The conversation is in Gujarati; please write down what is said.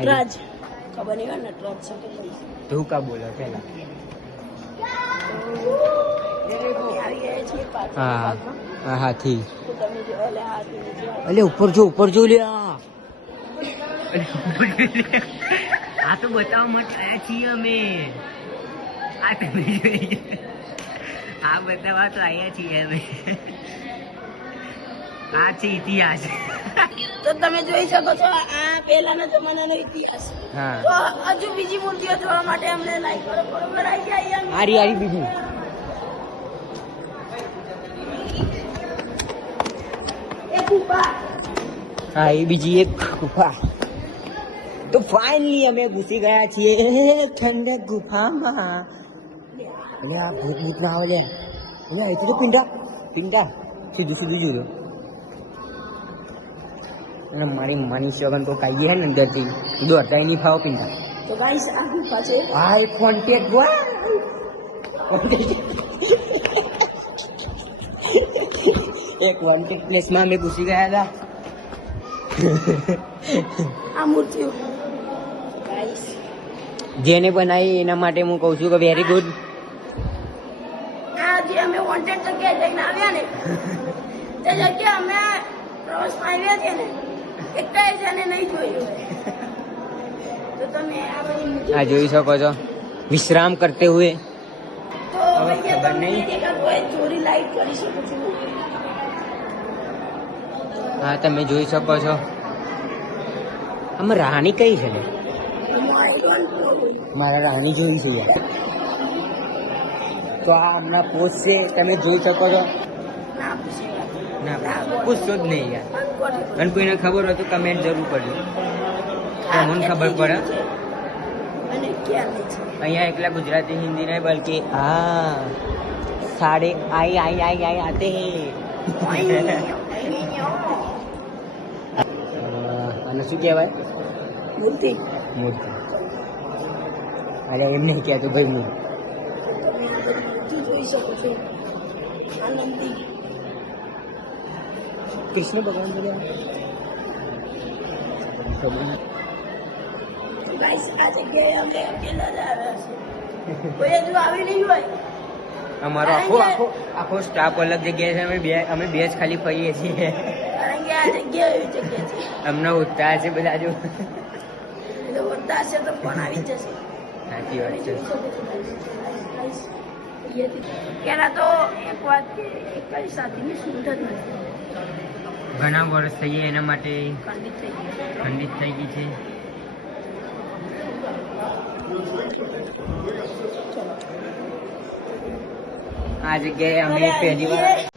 नटराज खबर नहीं नटराज से તું કા બોલો પેલા હા હા હાથી અલે ઉપર જો લ્યા આ તો બતાવવા માટે આયા છીએ અમે આ તમે જોઈ આ બતાવવા તો આયા છીએ અમે આ છે ઇતિહાસ તો તમે જોઈ શકો છો આ પહેલાના જમાનાનો ઇતિહાસ હા તો હજુ બીજી મૂર્તિઓ જોવા માટે અમને લાઈક કરો બરોબર આવી જાય આરી બીજી એ ગુફા હા એ બીજી એક ગુફા તો ફાઇનલી અમે ઘૂસી ગયા છીએ ઠંડક ગુફામાં અલે આ ભૂત ના આવે લે અલે આ તો પિંડા સીધું જોજો અને મારી માની સેવન તો કાઈ હે ને અંદરથી દોડતા નહીં ફાવો પિંડા તો ગાઈસ આ ગુફા છે આ એક કોન્ટેક્ટ ગોવા એક કોન્ટેક્ટ પ્લેસમાં અમે ઘૂસી ગયા હતા આ મૂર્તિઓ ગાઈસ જેને બનાવી એના માટે હું કહું છું કે વેરી ગુડ આ જે અમે વોન્ટેડ જગ્યાએ જઈને આવ્યા ને તે જગ્યા અમે પ્રવાસમાં આવ્યા છે ને એકટાએ જણે નહીં જોયું તો તમે આ બધી આ જોઈ શકો છો વિશ્રામ કરતે હુએ તો અહીંયા તમને કોઈ ચોરી લાઈટ કરી શકો છો હા તમે જોઈ શકો છો આમાં રાણી કઈ છે ને મારા રાણી જોઈ છે યાર તો આ આમના પોસ્ટ છે તમે જોઈ શકો છો ના પૂછશો જ નહીં યાર અને કોઈને ખબર હોય તો કમેન્ટ જરૂર કરજો તો મને ખબર પડે અહીંયા એકલા ગુજરાતી હિન્દી નહીં બલકે હા સાડે આઈ આતે હે અને શું કહેવાય મૂર્તિ અરે એમ નહીં કહેતો ભાઈ હું જોઈ શકો છો આનંદી કૃષ્ણ ભગવાન બોલ્યા ગાઈસ આ જગ્યાએ અમે અકેલા જ આવ્યા છે કોઈ હજુ આવી નહીં હોય અમારો આખો સ્ટાફ અલગ જગ્યાએ છે અમે બે જ ખાલી ફરીએ છીએ કારણ કે આ જગ્યા એવી જગ્યા છે અમને ઉઠતા છે બધા જો એટલે વધતા હશે તો પણ આવી જશે સાચી વાત છે પેલા તો એક વાત કે એક કઈ સાથીની સુંદર જ નથી ઘણા વર્ષ થઈ ગયા એના માટે ખંડિત થઈ ગઈ ખંડિત થઈ ગઈ છે આ જગ્યાએ અમે પહેલી વાર